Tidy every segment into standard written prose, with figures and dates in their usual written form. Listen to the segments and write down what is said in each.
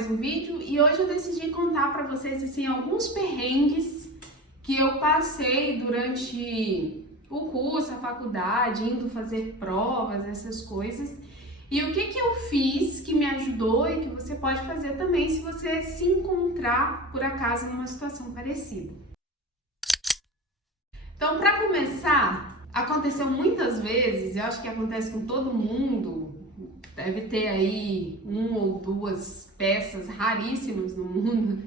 mais um vídeo e hoje eu decidi contar para vocês assim alguns perrengues que eu passei durante o curso, a faculdade, indo fazer provas, essas coisas. E o que eu fiz que me ajudou e que você pode fazer também se você se encontrar por acaso numa situação parecida. Então, para começar, aconteceu muitas vezes, eu acho que acontece com todo mundo, deve ter aí uma ou duas peças raríssimas no mundo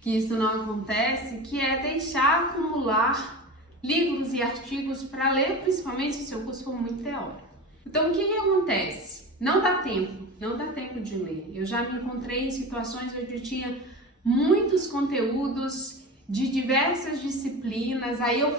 que isso não acontece, que é deixar acumular livros e artigos para ler, principalmente se o seu curso for muito teórico. Então, o que acontece? Não dá tempo de ler. Eu já me encontrei em situações onde eu tinha muitos conteúdos de diversas disciplinas, aí eu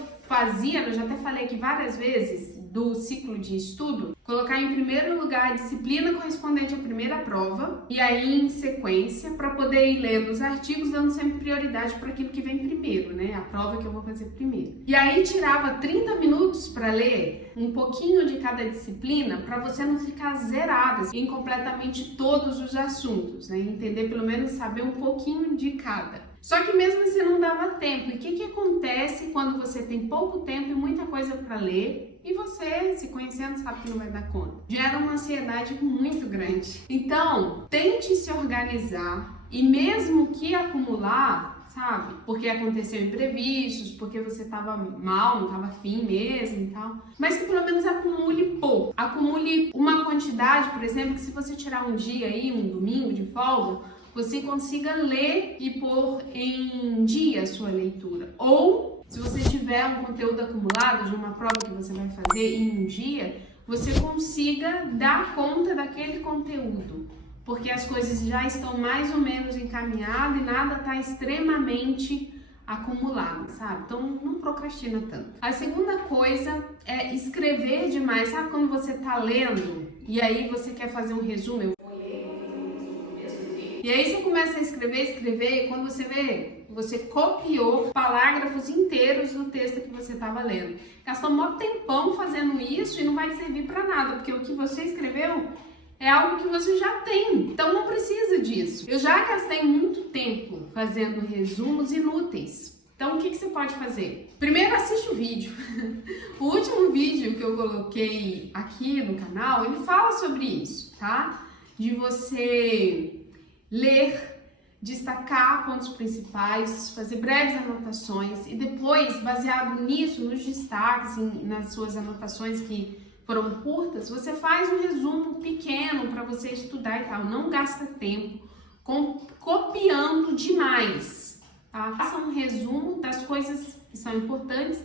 já até falei aqui várias vezes, do ciclo de estudo, colocar em primeiro lugar a disciplina correspondente à primeira prova e aí em sequência para poder ir lendo os artigos, dando sempre prioridade para aquilo que vem primeiro, né? A prova que eu vou fazer primeiro. E aí tirava 30 minutos para ler um pouquinho de cada disciplina para você não ficar zerada em completamente todos os assuntos, né? Entender pelo menos saber um pouquinho de cada. Só que mesmo assim não dava tempo. E o que acontece quando você tem pouco tempo e muita coisa para ler e você, se conhecendo, sabe que não vai dar conta? Gera uma ansiedade muito grande. Então, tente se organizar e mesmo que acumular, sabe? Porque aconteceu imprevistos, porque você tava mal, não tava afim mesmo e tal. Mas que pelo menos acumule pouco. Acumule uma quantidade, por exemplo, que se você tirar um dia aí, um domingo de folga, você consiga ler e pôr em dia a sua leitura. Ou, se você tiver um conteúdo acumulado de uma prova que você vai fazer em um dia, você consiga dar conta daquele conteúdo. Porque as coisas já estão mais ou menos encaminhadas e nada está extremamente acumulado, sabe? Então, não procrastina tanto. A segunda coisa é escrever demais. Sabe quando você está lendo e aí você quer fazer um resumo? E aí você começa a escrever, e quando você vê, você copiou parágrafos inteiros do texto que você estava lendo. Gastou um tempão fazendo isso e não vai servir para nada, porque o que você escreveu é algo que você já tem, então não precisa disso. Eu já gastei muito tempo fazendo resumos inúteis. Então, o que você pode fazer? Primeiro, assiste o vídeo. O último vídeo que eu coloquei aqui no canal, ele fala sobre isso, tá? De você ler, destacar pontos principais, fazer breves anotações e depois, baseado nisso, nos destaques, nas suas anotações que foram curtas, você faz um resumo pequeno para você estudar e tal. Não gasta tempo copiando demais, tá? Faça um resumo das coisas que são importantes,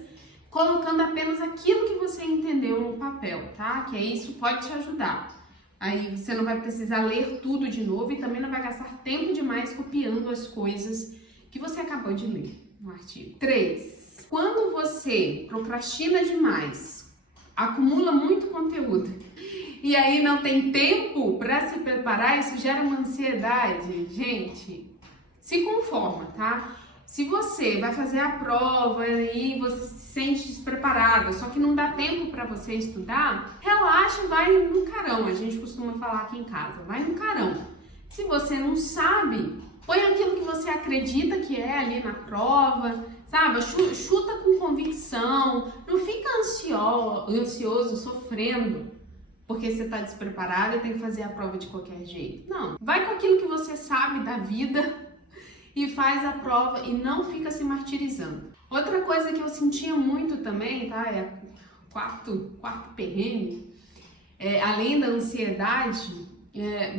colocando apenas aquilo que você entendeu no papel, tá? Que isso pode te ajudar. Aí você não vai precisar ler tudo de novo e também não vai gastar tempo demais copiando as coisas que você acabou de ler no artigo. 3. Quando você procrastina demais, acumula muito conteúdo e aí não tem tempo para se preparar, isso gera uma ansiedade. Gente, se conforma, tá? Se você vai fazer a prova e você se sente despreparada, só que não dá tempo para você estudar, relaxa e vai no carão. A gente costuma falar aqui em casa, vai no carão. Se você não sabe, põe aquilo que você acredita que é ali na prova, sabe? Chuta com convicção, não fica ansioso, sofrendo, porque você está despreparado e tem que fazer a prova de qualquer jeito. Não, vai com aquilo que você sabe da vida e faz a prova e não fica se martirizando. Outra coisa que eu sentia muito também, tá? É quarto perrengue, além da ansiedade,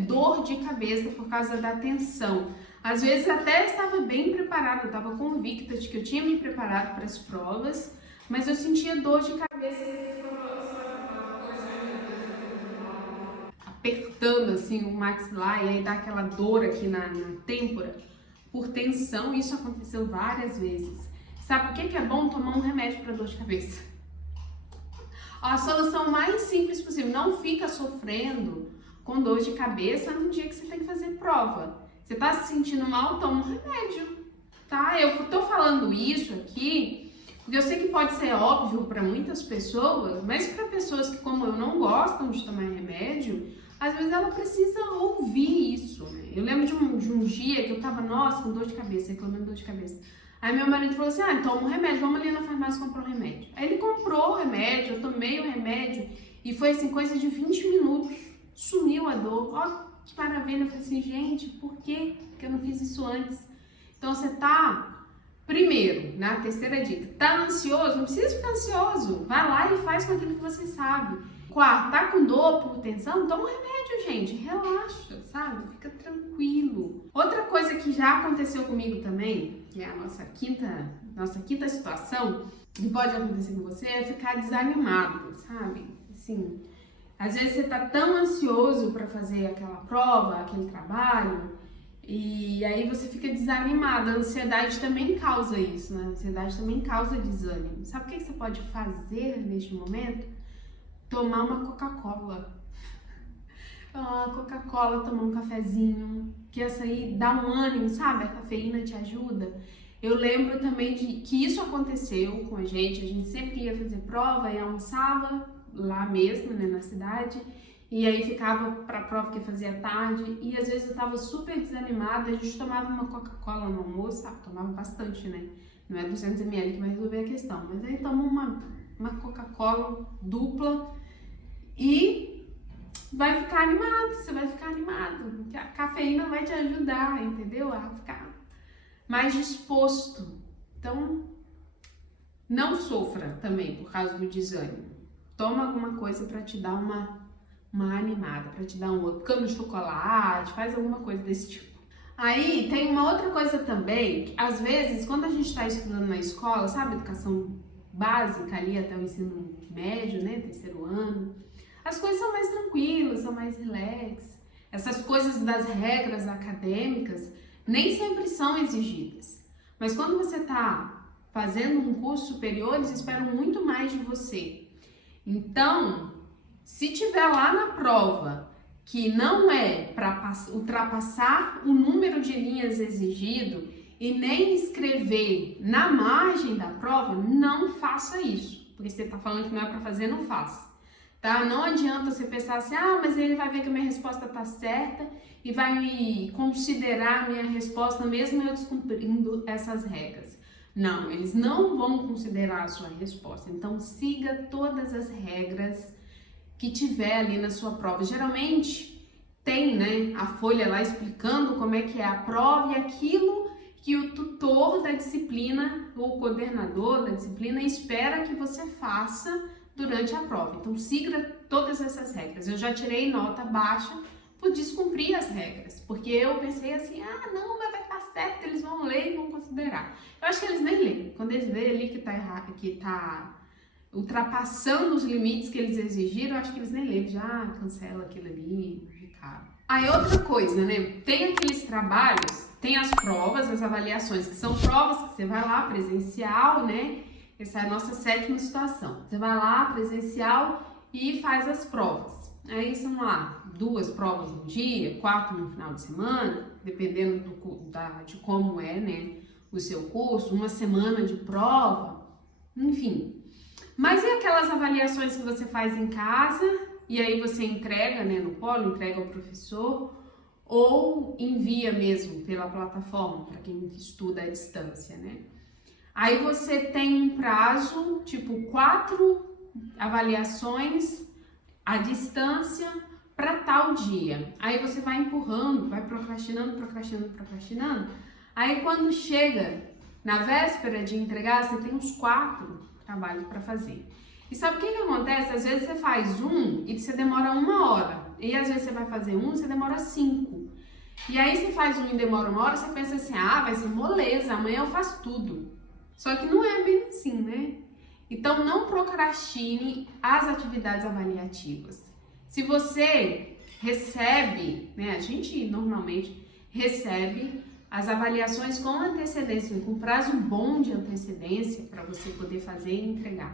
dor de cabeça por causa da tensão. Às vezes até estava bem preparada, eu estava convicta de que eu tinha me preparado para as provas, mas eu sentia dor de cabeça, apertando assim o maxilar e aí dá aquela dor aqui na têmpora. Por tensão, isso aconteceu várias vezes. Sabe por que é bom tomar um remédio para dor de cabeça? A solução mais simples possível, não fica sofrendo com dor de cabeça no dia que você tem que fazer prova. Você tá se sentindo mal, toma um remédio, tá? Eu tô falando isso aqui porque eu sei que pode ser óbvio para muitas pessoas, mas para pessoas que, como eu, não gostam de tomar remédio, às vezes ela precisa ouvir isso, né? Eu lembro de um dia que eu tava, nossa, com dor de cabeça, reclamando de dor de cabeça. Aí meu marido falou assim, toma um remédio, vamos ali na farmácia comprar um remédio. Aí ele comprou o remédio, eu tomei o remédio e foi assim, coisa de 20 minutos, sumiu a dor. Ó, que maravilha, eu falei assim, gente, por que eu não fiz isso antes? Então você tá, primeiro, na terceira dica, tá ansioso? Não precisa ficar ansioso, vai lá e faz com aquilo que você sabe. Quarto, tá com dor por tensão? Toma um remédio, gente, relaxa, sabe? Fica tranquilo. Outra coisa que já aconteceu comigo também, que é a nossa quinta situação, que pode acontecer com você, é ficar desanimado, sabe? Assim, às vezes você tá tão ansioso para fazer aquela prova, aquele trabalho, e aí você fica desanimado. A ansiedade também causa isso, né? A ansiedade também causa desânimo. Sabe o que você pode fazer neste momento? Tomar uma Coca-Cola. Tomar uma Coca-Cola, tomar um cafezinho, que essa aí dá um ânimo, sabe? A cafeína te ajuda. Eu lembro também que isso aconteceu com a gente sempre ia fazer prova e almoçava lá mesmo, né, na cidade, e aí ficava pra prova que fazia tarde, e às vezes eu tava super desanimada, a gente tomava uma Coca-Cola no almoço, sabe? Tomava bastante, né? Não é 200 ml que vai resolver a questão, mas aí toma uma Coca-Cola dupla e vai ficar animado, você vai ficar animado, porque a cafeína vai te ajudar, entendeu? A ficar mais disposto. Então, não sofra também por causa do desânimo. Toma alguma coisa para te dar uma animada, para te dar um outro cano de chocolate, faz alguma coisa desse tipo. Aí tem uma outra coisa também, que às vezes quando a gente está estudando na escola, sabe, educação básica ali até o ensino médio, né, terceiro ano, as coisas são mais tranquilas, são mais relax. Essas coisas das regras acadêmicas nem sempre são exigidas. Mas quando você está fazendo um curso superior, eles esperam muito mais de você. Então, se tiver lá na prova que não é para ultrapassar o número de linhas exigido e nem escrever na margem da prova, não faça isso. Porque você está falando que não é para fazer, não faça. Tá? Não adianta você pensar assim, mas ele vai ver que a minha resposta está certa e vai me considerar a minha resposta mesmo eu descumprindo essas regras. Não, eles não vão considerar a sua resposta. Então, siga todas as regras que tiver ali na sua prova. Geralmente, tem, né, a folha lá explicando como é que é a prova e aquilo que o tutor da disciplina, ou o coordenador da disciplina, espera que você faça durante a prova. Então, siga todas essas regras. Eu já tirei nota baixa por descumprir as regras, porque eu pensei assim, não, mas vai estar certo, eles vão ler e vão considerar. Eu acho que eles nem leem. Quando eles veem ali que tá errado, que tá ultrapassando os limites que eles exigiram, eu acho que eles nem leem, já cancela aquilo ali de cara. Aí outra coisa, né? Tem aqueles trabalhos, tem as provas, as avaliações, que são provas que você vai lá presencial, né? Essa é a nossa sétima situação. Você vai lá, presencial, e faz as provas. Aí são lá 2 provas no dia, 4 no final de semana, dependendo de como é, né, o seu curso, 1 semana de prova, enfim. Mas e aquelas avaliações que você faz em casa, e aí você entrega, né, no polo, entrega ao professor, ou envia mesmo pela plataforma, para quem estuda à distância, né? Aí você tem um prazo, tipo 4 avaliações à distância para tal dia. Aí você vai empurrando, vai procrastinando. Aí quando chega na véspera de entregar, você tem uns 4 trabalhos para fazer. E sabe o que acontece? Às vezes você faz um e você demora 1 hora. E às vezes você vai fazer um e você demora 5. E aí você faz um e demora 1 hora, você pensa assim, vai ser moleza, amanhã eu faço tudo. Só que não é bem assim, né? Então, não procrastine as atividades avaliativas. Se você recebe, né? A gente normalmente recebe as avaliações com antecedência, com prazo bom de antecedência para você poder fazer e entregar.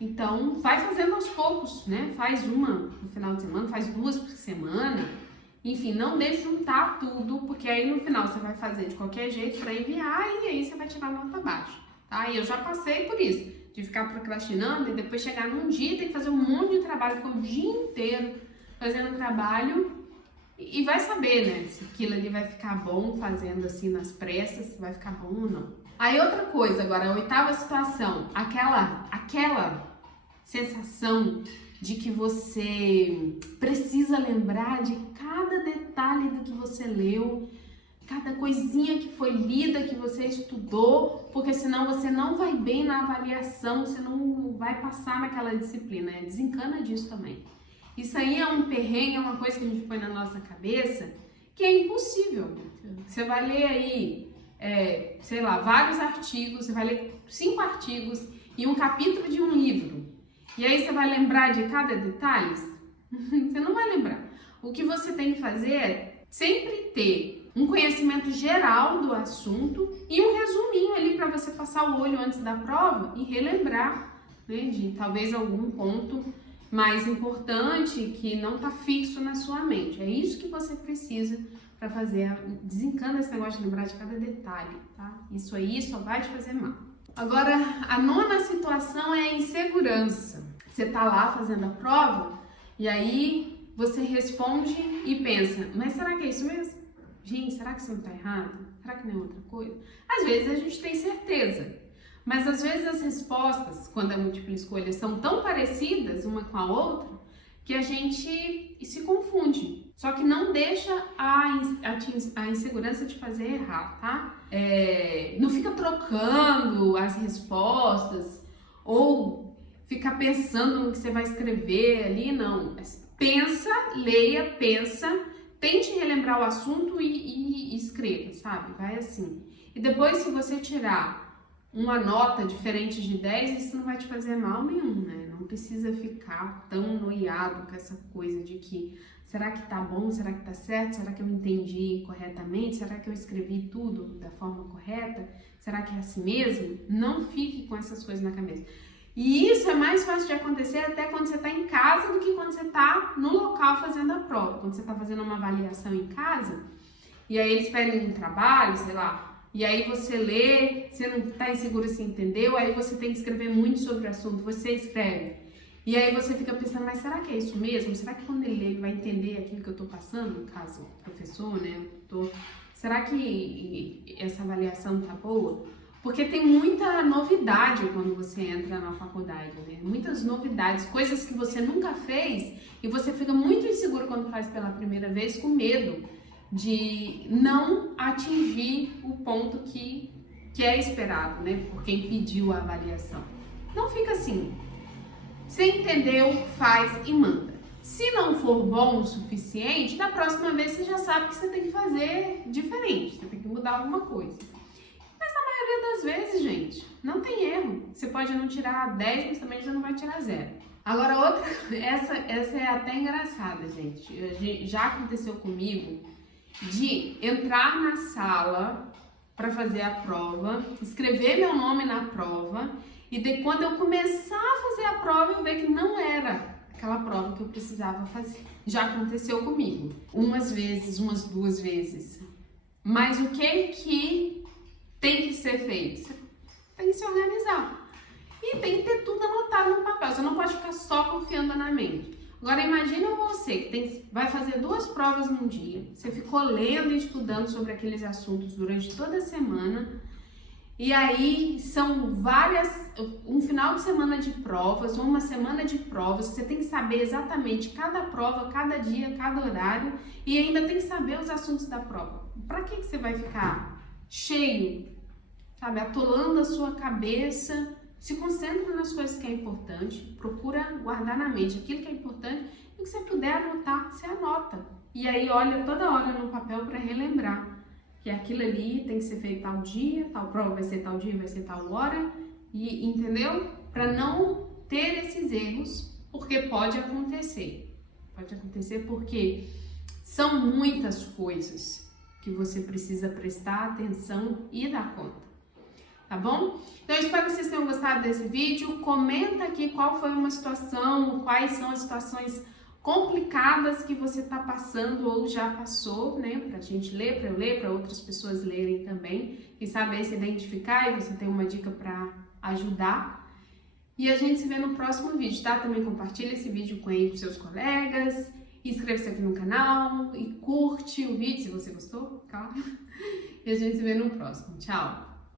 Então, vai fazendo aos poucos, né? Faz uma no final de semana, faz 2 por semana. Enfim, não deixe juntar tudo, porque aí no final você vai fazer de qualquer jeito para enviar e aí você vai tirar nota baixa. Tá? E eu já passei por isso, de ficar procrastinando e depois chegar num dia e ter que fazer um monte de trabalho, ficar o dia inteiro fazendo um trabalho e vai saber, né, se aquilo ali vai ficar bom fazendo assim nas pressas, se vai ficar bom ou não. Aí outra coisa, agora a 8ª situação, aquela sensação de que você precisa lembrar de cada detalhe do que você leu, cada coisinha que foi lida, que você estudou, porque senão você não vai bem na avaliação, você não vai passar naquela disciplina. Desencana disso também. Isso aí é um perrengue, é uma coisa que a gente põe na nossa cabeça que é impossível. Você vai ler aí, sei lá, vários artigos, você vai ler 5 artigos e um capítulo de um livro. E aí você vai lembrar de cada detalhe? Você não vai lembrar. O que você tem que fazer é sempre ter um conhecimento geral do assunto e um resuminho ali para você passar o olho antes da prova e relembrar, né, de talvez algum ponto mais importante que não está fixo na sua mente. É isso que você precisa para fazer. Desencana esse negócio de lembrar de cada detalhe, tá? Isso aí só vai te fazer mal. Agora, a 9ª situação é a insegurança. Você tá lá fazendo a prova e aí você responde e pensa, mas será que é isso mesmo? Gente, será que isso não tá errado? Será que não é outra coisa? Às vezes a gente tem certeza, mas às vezes as respostas, quando é múltipla escolha, são tão parecidas uma com a outra que a gente se confunde. Só que não deixa a insegurança te fazer errar, tá? Não fica trocando as respostas ou ficar pensando no que você vai escrever ali, não. Pensa, leia, pensa, tente relembrar o assunto e escreva, sabe? Vai assim. E depois, se você tirar uma nota diferente de 10, isso não vai te fazer mal nenhum, né? Não precisa ficar tão noiado com essa coisa de que será que tá bom, será que tá certo, será que eu entendi corretamente, será que eu escrevi tudo da forma correta, será que é assim mesmo? Não fique com essas coisas na cabeça. E isso é mais fácil de acontecer até quando você está em casa do que quando você está no local fazendo a prova. Quando você está fazendo uma avaliação em casa, e aí eles pedem um trabalho, sei lá, e aí você lê, você não está inseguro se entendeu, aí você tem que escrever muito sobre o assunto, você escreve. E aí você fica pensando, mas será que é isso mesmo? Será que quando ele lê, ele vai entender aquilo que eu estou passando? No caso, o professor, né? Será que essa avaliação está boa? Porque tem muita novidade quando você entra na faculdade, né? Muitas novidades, coisas que você nunca fez e você fica muito inseguro quando faz pela primeira vez, com medo de não atingir o ponto que é esperado, né? Por quem pediu a avaliação. Não fica assim. Você entendeu, faz e manda. Se não for bom o suficiente, da próxima vez você já sabe que você tem que fazer diferente, você tem que mudar alguma coisa. Das vezes, gente, não tem erro. Você pode não tirar 10, mas também já não vai tirar 0. Agora outra, essa é até engraçada, gente. Já aconteceu comigo de entrar na sala para fazer a prova, escrever meu nome na prova e quando eu começar a fazer a prova eu ver que não era aquela prova que eu precisava fazer. Já aconteceu comigo. Umas vezes, umas 2 vezes. Mas o que tem que ser feito? Você tem que se organizar. E tem que ter tudo anotado no papel. Você não pode ficar só confiando na mente. Agora imagina você que vai fazer 2 provas num dia. Você ficou lendo e estudando sobre aqueles assuntos durante toda a semana. E aí são um final de semana de provas, uma semana de provas. Você tem que saber exatamente cada prova, cada dia, cada horário. E ainda tem que saber os assuntos da prova. Para que você vai ficar cheio, sabe, atolando a sua cabeça? Se concentra nas coisas que é importante, procura guardar na mente aquilo que é importante e que você puder anotar, você anota. E aí olha toda hora no papel para relembrar que aquilo ali tem que ser feito tal dia, tal prova vai ser tal dia, vai ser tal hora, e entendeu? Para não ter esses erros, porque pode acontecer. Pode acontecer porque são muitas coisas que você precisa prestar atenção e dar conta. Tá bom? Então eu espero que vocês tenham gostado desse vídeo. Comenta aqui qual foi uma situação, quais são as situações complicadas que você está passando ou já passou, né? Pra gente ler, para eu ler, para outras pessoas lerem também. Quem sabe aí se identificar e você tem uma dica para ajudar. E a gente se vê no próximo vídeo, tá? Também compartilha esse vídeo com seus colegas Inscreva-se aqui no canal e curte o vídeo se você gostou, claro. E a gente se vê no próximo. Tchau!